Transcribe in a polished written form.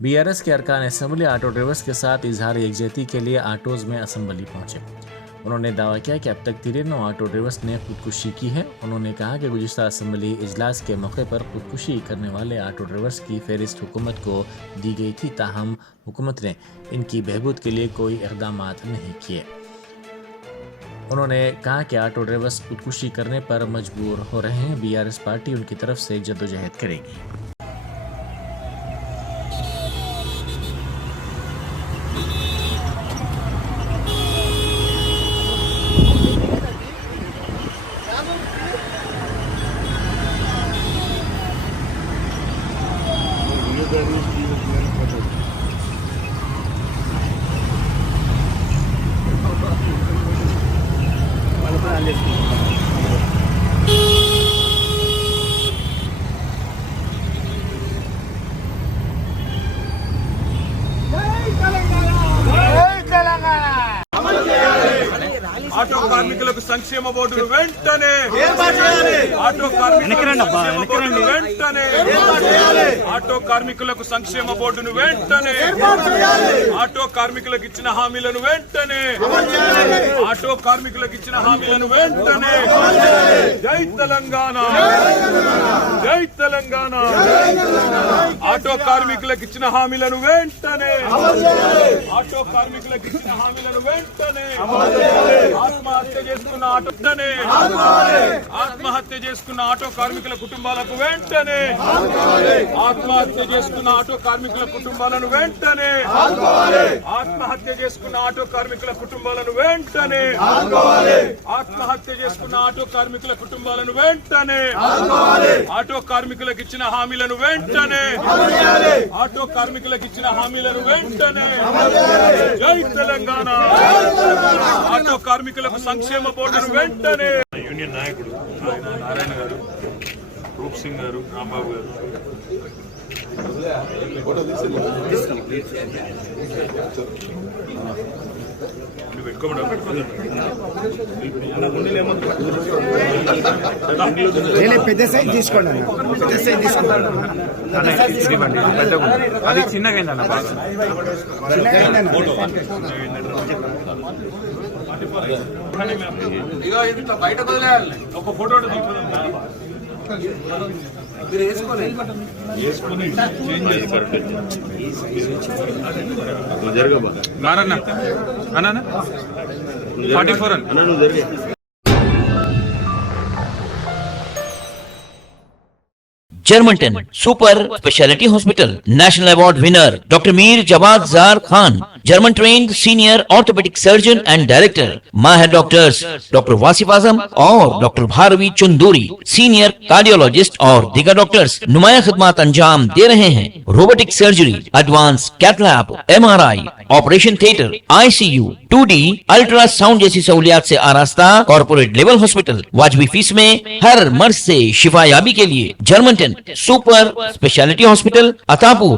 BRS के अरकान assembly auto drivers के साथ इजहार यकजहती के लिए ऑटोज में असेंबली पहुंचे। उन्होंने दावा किया कि अब तक 93 ऑटो ड्राइवर्स ने खुदकुशी की है। उन्होंने कहा कि गुज़िश्ता असेंबली इजलास के मौके पर खुदकुशी करने वाले ऑटो ड्राइवर्स की फहरिस्त हुकूमत को दी गई थी, ताहम हुकूमत ने इनकी बहबूद के लिए कोई इक़दाम नहीं किए। उन्होंने कहा कि ऑटो ड्राइवर्स खुदकुशी करने पर मजबूर हो रहे हैं। बीआरएस पार्टी उनकी तरफ से जद्दोजहद करेगी। ఆటో కార్మికులకు సంక్షేమ బోర్డును వెంటనే ఆటో కార్మికులకు వెంటనే ఆటో కార్మికులకు సంక్షేమ బోర్డును వెంటనే ఆటో కార్మికులకు ఇచ్చిన హామీలను వెంటనే ఆటో కార్మికులకు ఇచ్చిన హామీలను వెంటనే జై తెలంగాణ, జై తెలంగాణ. ఆటో కార్మికులకు ఇచ్చిన హామీలను వెంటనే ఆటో కార్మికులకు ఇచ్చిన హామీలను వెంటనే ఆత్మహత్య చేసుకున్న ఆత్మహత్య చేసుకున్న ఆటో కార్మికుల కుటుంబాలకు వెంటనే ఆత్మహత్య చేసుకున్న ఆటో కార్మికుల కుటుంబాలను వెంటనే ఆత్మహత్య చేసుకున్న ఆటో కార్మికుల కుటుంబాలను వెంటనే ఆత్మహత్య చేసుకున్న ఆటో కార్మికుల కుటుంబాలను వెంటనే ఆటో కార్మికులకు ఇచ్చిన హామీలను వెంటనే ఆటో కార్మికులకు ఇచ్చిన హామీలను వెంటనే జై తెలంగాణ. ఆటో కార్మికులకు సంక్షేమ బోర్డును వెంటనే యూనియన్ నాయకుడు నారాయణ గారు, రూప్ సింగ్ గారు, రాంబాబు గారు పెద్ద సైజ్ తీసుకోండి, పెద్ద సైజ్ తీసుకోండి. అది చిన్నగా అయిందన్న, బాగా బయట ఒక ఫోటో మీరు వేసుకొని జరగబా నారన్న అన్న 44 అన్న నువ్వు జరిగే जर्मनटन super specialty hospital national award winner doctor Mir Jawad Jar Khan, German trained senior orthopaedic surgeon and director, माहिर डॉक्टर्स डॉक्टर वासिफ आजम और doctor Bharavi Chunduri, senior cardiologist और दीगर डॉक्टर्स नुमाया खिदमत अंजाम दे रहे हैं। Robotic surgery, advance cath lab, MRI, operation theatre, ICU, 2D ultrasound जैसी सहूलियात से आरास्ता कॉर्पोरेट लेवल हॉस्पिटल। वाजबी फीस में हर मर्ज से शिफायाबी के लिए Germanton super specialty hospital, Attapur,